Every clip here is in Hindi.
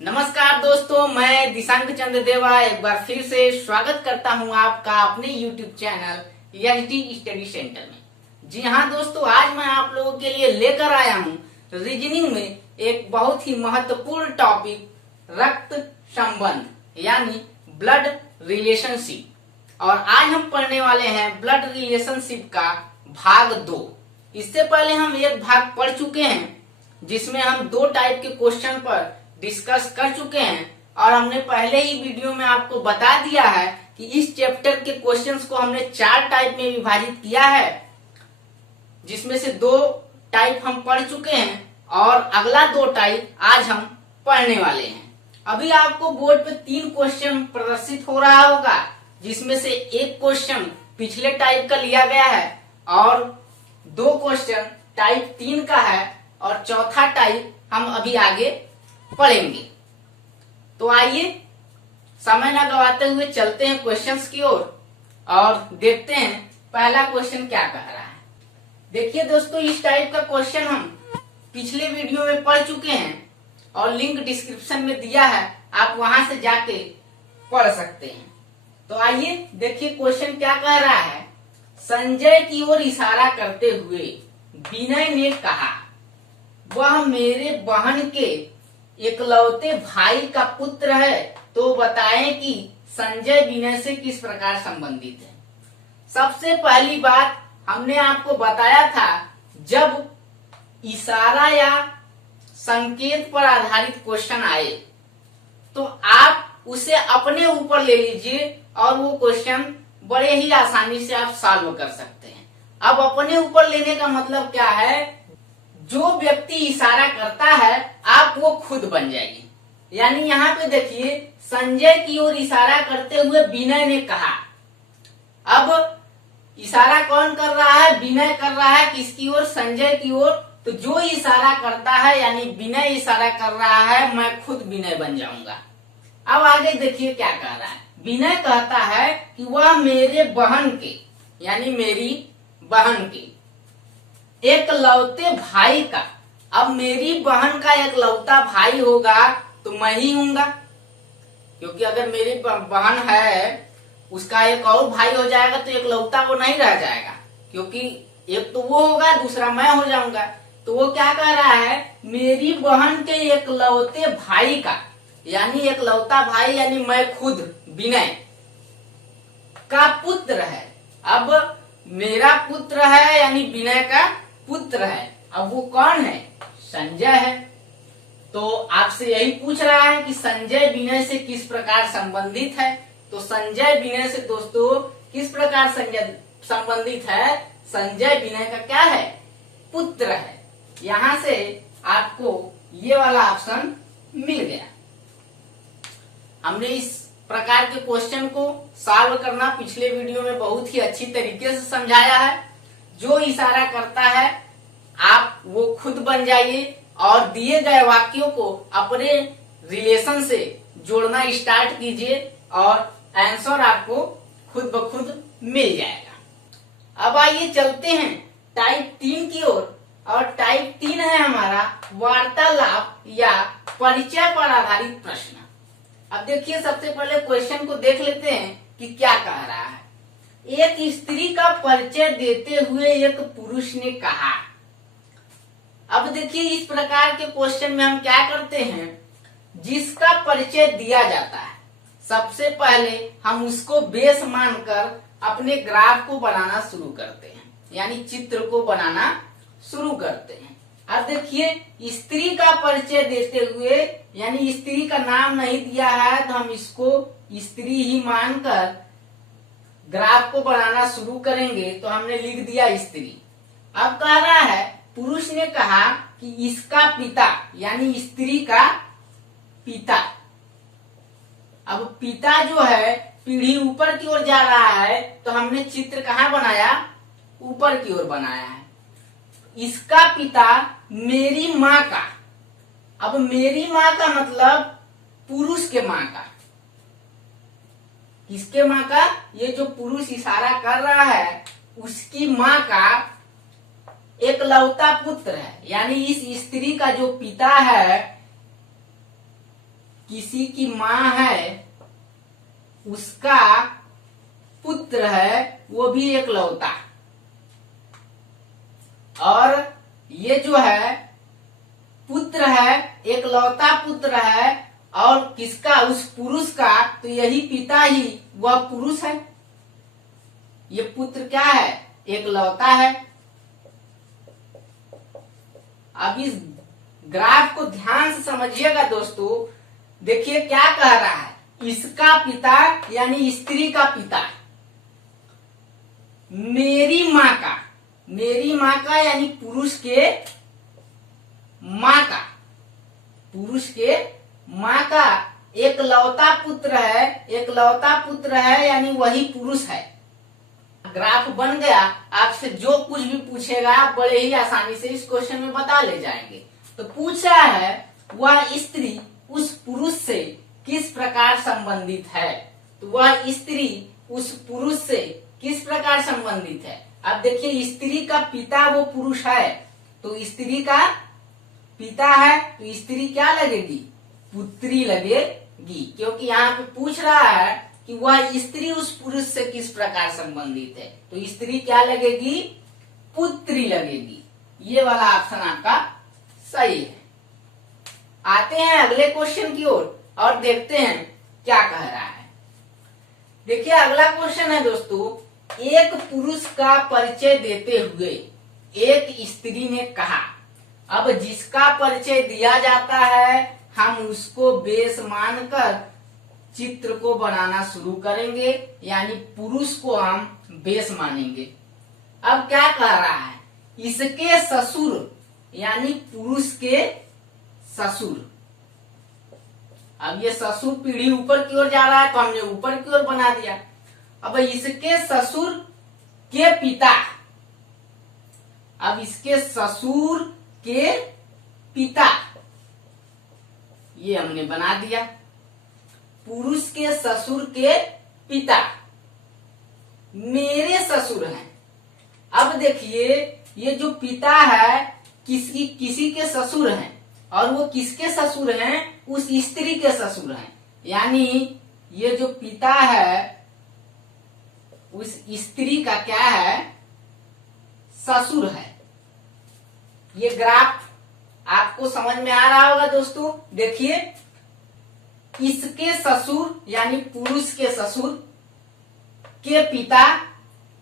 नमस्कार दोस्तों, मैं दिशांक चंद्र देवा एक बार फिर से स्वागत करता हूं आपका अपने YouTube channel HD study centre में। जी हाँ दोस्तों, आज मैं आप लोगों के लिए लेकर आया हूं रीजनिंग में एक बहुत ही महत्वपूर्ण टॉपिक, रक्त संबंध यानी ब्लड रिलेशनशिप। और आज हम पढ़ने वाले हैं ब्लड रिलेशनशिप का भाग 2। इससे पहले हम एक भाग पढ़ चुके हैं जिसमें हम 2 टाइप के क्वेश्चन पर डिस्कस कर चुके हैं और हमने पहले ही वीडियो में आपको बता दिया है कि इस चैप्टर के क्वेश्चंस को हमने 4 टाइप में विभाजित किया है, जिसमें से 2 टाइप हम पढ़ चुके हैं और अगला 2 टाइप आज हम पढ़ने वाले हैं। अभी आपको बोर्ड पे 3 क्वेश्चन प्रदर्शित हो रहा होगा, जिसमें से एक क्वेश्चन पिछले टाइप का लिया गया है और 2 क्वेश्चन टाइप 3 का है और चौथा टाइप हम अभी आगे पढ़ेंगे। तो आइए समय न गवाते हुए चलते हैं क्वेश्चंस की ओर और देखते हैं पहला क्वेश्चन क्या कह रहा है। देखिए दोस्तों, इस टाइप का क्वेश्चन हम पिछले वीडियो में पढ़ चुके हैं और लिंक डिस्क्रिप्शन में दिया है, आप वहां से जाके पढ़ सकते हैं। तो आइए देखिए क्वेश्चन क्या कह रहा है। संजय की ओर इशारा करते हुए विनय ने कहा, वह मेरे बहन के इकलौते भाई का पुत्र है, तो बताएं कि संजय विनय से किस प्रकार संबंधित है। सबसे पहली बात हमने आपको बताया था, जब इशारा या संकेत पर आधारित क्वेश्चन आए तो आप उसे अपने ऊपर ले लीजिए और वो क्वेश्चन बड़े ही आसानी से आप सॉल्व कर सकते हैं। अब अपने ऊपर लेने का मतलब क्या है, जो व्यक्ति इशारा करता है आप वो खुद बन जाइए। यानी यहाँ पे देखिए, संजय की ओर इशारा करते हुए विनय ने कहा। अब इशारा कौन कर रहा है? विनय कर रहा है किसकी ओर? संजय की ओर। तो जो इशारा करता है यानी विनय इशारा कर रहा है, मैं खुद विनय बन जाऊंगा। अब आगे देखिए क्या कह रहा है। विनय कहता है कि वह मेरे बहन के यानी मेरी बहन के एकलौते भाई का। अब मेरी बहन का एकलौता भाई होगा तो मैं ही हूंगा, क्योंकि अगर मेरी बहन है उसका एक और भाई हो जाएगा तो एकलौता वो नहीं रह जाएगा, क्योंकि एक तो वो होगा दूसरा मैं हो जाऊंगा। तो वो क्या कह रहा है, मेरी बहन के एकलौते भाई का यानी एकलौता भाई यानी मैं खुद विनय का पुत्र है। अब मेरा पुत्र है यानी विनय का पुत्र है। अब वो कौन है? संजय है। तो आपसे यही पूछ रहा है कि संजय विनय से किस प्रकार संबंधित है। तो संजय विनय से दोस्तों किस प्रकार संबंधित है? संजय विनय का क्या है? पुत्र है। यहां से आपको ये वाला ऑप्शन मिल गया। हमने इस प्रकार के क्वेश्चन को सॉल्व करना पिछले वीडियो में बहुत ही अच्छी तरीके से समझाया है। जो इशारा करता है आप वो खुद बन जाइए और दिए गए वाक्यों को अपने रिलेशन से जोड़ना स्टार्ट कीजिए और आंसर आपको खुद ब खुद मिल जाएगा। अब आइए चलते हैं टाइप 3 की ओर और टाइप 3 है हमारा वार्तालाप या परिचय पर आधारित प्रश्न। अब देखिए, सबसे पहले क्वेश्चन को देख लेते हैं कि क्या कह रहा है। एक स्त्री का परिचय देते हुए एक पुरुष ने कहा। अब देखिए, इस प्रकार के क्वेश्चन में हम क्या करते हैं, जिसका परिचय दिया जाता है सबसे पहले हम उसको बेस मानकर अपने ग्राफ को बनाना शुरू करते हैं, यानी चित्र को बनाना शुरू करते हैं। अब देखिए, स्त्री का परिचय देते हुए यानी स्त्री का नाम नहीं दिया है तो हम इसको स्त्री ही मानकर ग्राफ को बनाना शुरू करेंगे। तो हमने लिख दिया स्त्री। अब कह रहा है, पुरुष ने कहा कि इसका पिता यानी स्त्री का पिता। अब पिता जो है पीढ़ी ऊपर की ओर जा रहा है तो हमने चित्र कहाँ बनाया? ऊपर की ओर बनाया है। इसका पिता मेरी माँ का। अब मेरी माँ का मतलब पुरुष के माँ का। किसके माँ का? ये जो पुरुष इशारा कर रहा है उसकी माँ का एकलौता पुत्र है, यानी इस स्त्री का जो पिता है किसी की माँ है, उसका पुत्र है, वो भी एकलौता। और ये जो है पुत्र है, एकलौता पुत्र है, और किसका? उस पुरुष का, तो यही पिता ही वह पुरुष है। ये पुत्र क्या है? एकलौता है। अब इस ग्राफ को ध्यान से समझिएगा दोस्तों। देखिए क्या कह रहा है, इसका पिता यानी स्त्री का पिता, मेरी माँ का यानी पुरुष के माँ का एकलौता पुत्र है यानी वही पुरुष है। ग्राफ बन गया। आपसे जो कुछ भी पूछेगा आप बड़े ही आसानी से इस क्वेश्चन में बता ले जाएंगे। तो पूछ रहा है वह स्त्री उस पुरुष से किस प्रकार संबंधित है। तो वह स्त्री उस पुरुष से किस प्रकार संबंधित है। अब देखिए स्त्री का पिता वो पुरुष है, तो स्त्री का पिता है तो स्त्री क्या लगेगी? पुत्री लगेगी, क्योंकि यहाँ पे पूछ रहा है कि वह स्त्री उस पुरुष से किस प्रकार संबंधित है। तो स्त्री क्या लगेगी? पुत्री लगेगी। ये वाला ऑप्शन आपका सही है। आते हैं अगले क्वेश्चन की ओर और देखते हैं क्या कह रहा है। देखिए अगला क्वेश्चन है दोस्तों, एक पुरुष का परिचय देते हुए एक स्त्री ने कहा। अब जिसका परिचय दिया जाता है हम उसको बेस मानकर चित्र को बनाना शुरू करेंगे, यानी पुरुष को हम बेस मानेंगे। अब क्या कह रहा है, इसके ससुर यानी पुरुष के ससुर। अब ये ससुर पीढ़ी ऊपर की ओर जा रहा है तो हमने ऊपर की ओर बना दिया। अब इसके ससुर के पिता, अब इसके ससुर के पिता ये हमने बना दिया। पुरुष के ससुर के पिता मेरे ससुर हैं। अब देखिए ये जो पिता है किसी के ससुर हैं, और वो किसके ससुर हैं? उस स्त्री के ससुर हैं। यानी ये जो पिता है उस स्त्री का क्या है? ससुर है। ये ग्राफ आपको समझ में आ रहा होगा दोस्तों। देखिए इसके ससुर यानी पुरुष के ससुर के पिता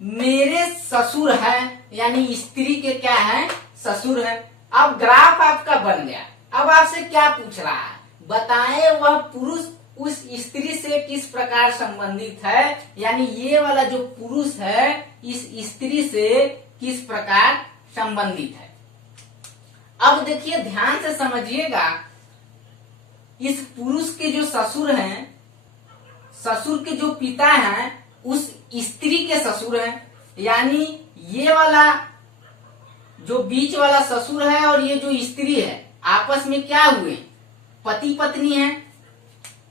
मेरे ससुर हैं, यानी स्त्री के क्या है? ससुर है। अब ग्राफ आपका बन गया। अब आपसे क्या पूछ रहा है, बताएं वह पुरुष उस स्त्री से किस प्रकार संबंधित है, यानी ये वाला जो पुरुष है इस स्त्री से किस प्रकार संबंधित है। अब देखिए ध्यान से समझिएगा, इस पुरुष के जो ससुर हैं, ससुर के जो पिता हैं उस स्त्री के ससुर हैं। यानी ये वाला जो बीच वाला ससुर है और ये जो स्त्री है आपस में क्या हुए? पति पत्नी हैं,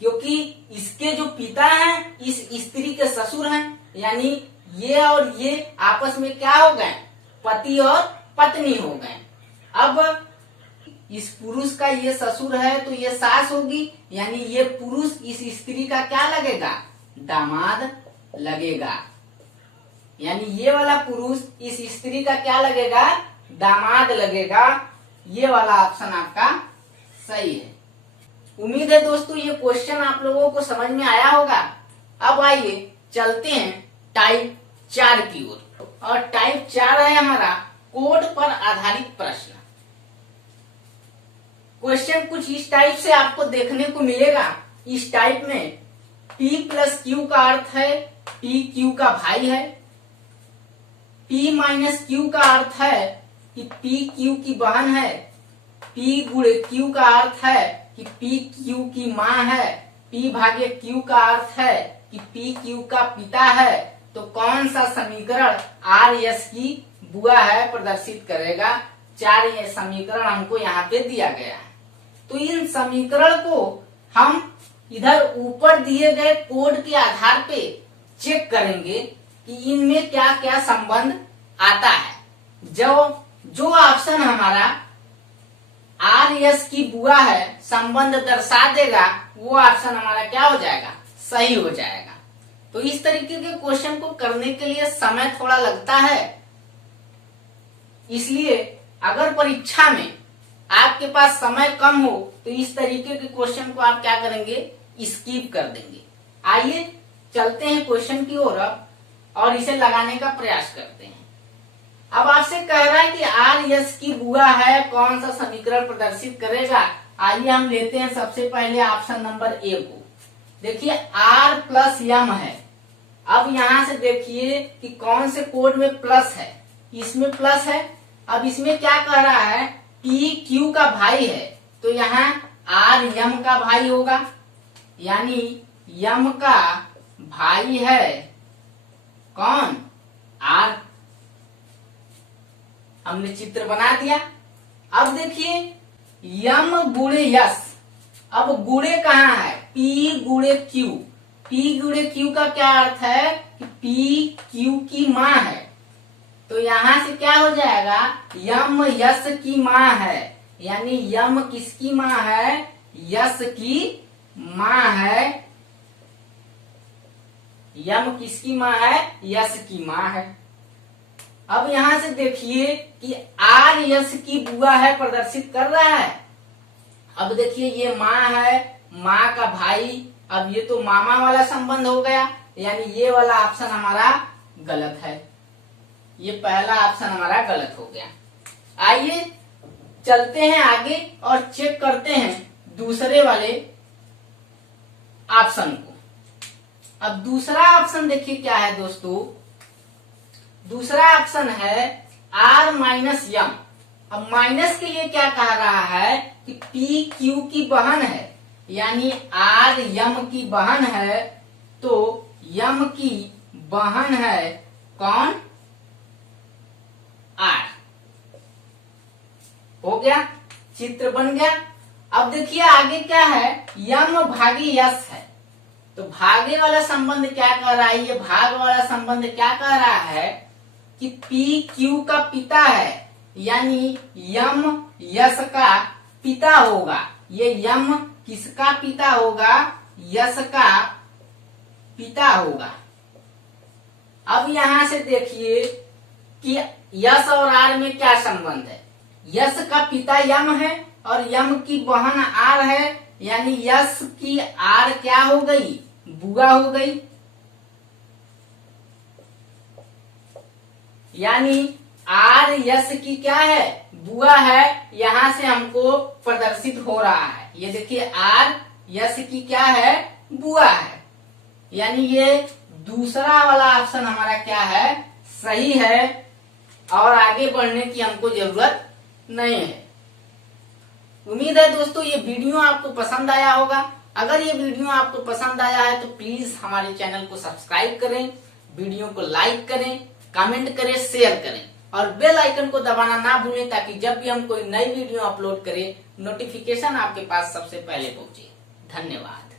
क्योंकि इसके जो पिता हैं इस स्त्री के ससुर हैं। यानी ये और ये आपस में क्या हो गए? पति और पत्नी हो गए। अब इस पुरुष का ये ससुर है तो ये सास होगी, यानी ये पुरुष इस स्त्री का क्या लगेगा? दामाद लगेगा। यानी ये वाला पुरुष इस स्त्री का क्या लगेगा? दामाद लगेगा। ये वाला ऑप्शन आपका सही है। उम्मीद है दोस्तों ये क्वेश्चन आप लोगों को समझ में आया होगा। अब आइए चलते हैं टाइप 4 की ओर, और टाइप 4 है हमारा कोड पर आधारित प्रश्न। क्वेश्चन कुछ इस टाइप से आपको देखने को मिलेगा। इस टाइप में P प्लस Q का अर्थ है P Q का भाई है, P माइनस Q का अर्थ है कि P Q की बहन है, P गुणे Q का अर्थ है कि P Q की माँ है, P भागे Q का अर्थ है कि P Q का पिता है। तो कौन सा समीकरण R S की बुआ है प्रदर्शित करेगा? 4 ये समीकरण हमको यहाँ पे दिया गया है। तो इन समीकरण को हम इधर ऊपर दिए गए कोड के आधार पे चेक करेंगे कि इनमें क्या क्या संबंध आता है। जो ऑप्शन हमारा आर यस की बुआ है संबंध दर्शा देगा, वो ऑप्शन हमारा क्या हो जाएगा, सही हो जाएगा। तो इस तरीके के क्वेश्चन को करने के लिए समय थोड़ा लगता है, इसलिए अगर परीक्षा में आपके पास समय कम हो तो इस तरीके के क्वेश्चन को आप क्या करेंगे, स्किप कर देंगे। आइए चलते हैं क्वेश्चन की ओर और इसे लगाने का प्रयास करते हैं। अब आपसे कह रहा है कि आर यस की बुआ है, कौन सा समीकरण प्रदर्शित करेगा। आइए हम लेते हैं सबसे पहले ऑप्शन नंबर ए को। देखिए आर प्लस यम है। अब यहां से देखिए कि कौन से कोड में प्लस है, इसमें प्लस है। अब इसमें क्या कह रहा है, पी क्यू का भाई है, तो यहाँ आर यम का भाई होगा, यानी यम का भाई है कौन, आर। हमने चित्र बना दिया। अब देखिए यम गुणे यस, अब गुणे कहाँ है, पी गुणे क्यू। पी गुणे क्यू का क्या अर्थ है कि पी क्यू की माँ है, तो यहां से क्या हो जाएगा, यम यस की माँ है, यानी यम किसकी माँ है, यस की माँ है। यम किसकी माँ है, यस की माँ है। अब यहां से देखिए कि आर यस की बुआ है प्रदर्शित कर रहा है। अब देखिए ये माँ है, माँ का भाई। अब ये तो मामा वाला संबंध हो गया, यानी ये वाला ऑप्शन हमारा गलत है, ये पहला ऑप्शन हमारा गलत हो गया। आइए चलते हैं आगे और चेक करते हैं दूसरे वाले ऑप्शन को। अब दूसरा ऑप्शन देखिए क्या है दोस्तों, दूसरा ऑप्शन है आर माइनस यम। अब माइनस के लिए क्या कह रहा है कि पी क्यू की बहन है, यानी आर यम की बहन है, तो यम की बहन है कौन, आर। हो गया, चित्र बन गया। अब देखिए आगे क्या है, यम भागी यस है, तो भागे वाला संबंध क्या कर रहा है, ये भाग वाला संबंध क्या कह रहा है कि पी क्यू का पिता है, यानी यम यस का पिता होगा। ये यम किसका पिता होगा, यस का पिता होगा। अब यहां से देखिए कि यस और आर में क्या संबंध है, यस का पिता यम है और यम की बहन आर है, यानी यस की आर क्या हो गई, बुआ हो गई। यानी आर यस की क्या है, बुआ है, यहां से हमको प्रदर्शित हो रहा है। ये देखिए आर यस की क्या है, बुआ है, यानी ये दूसरा वाला ऑप्शन हमारा क्या है, सही है, और आगे बढ़ने की हमको जरूरत नहीं है। उम्मीद है दोस्तों ये वीडियो आपको पसंद आया होगा। अगर ये वीडियो आपको पसंद आया है तो प्लीज हमारे चैनल को सब्सक्राइब करें, वीडियो को लाइक करें, कमेंट करें, शेयर करें और बेल आइकन को दबाना ना भूलें, ताकि जब भी हम कोई नई वीडियो अपलोड करें नोटिफिकेशन आपके पास सबसे पहले पहुंचे। धन्यवाद।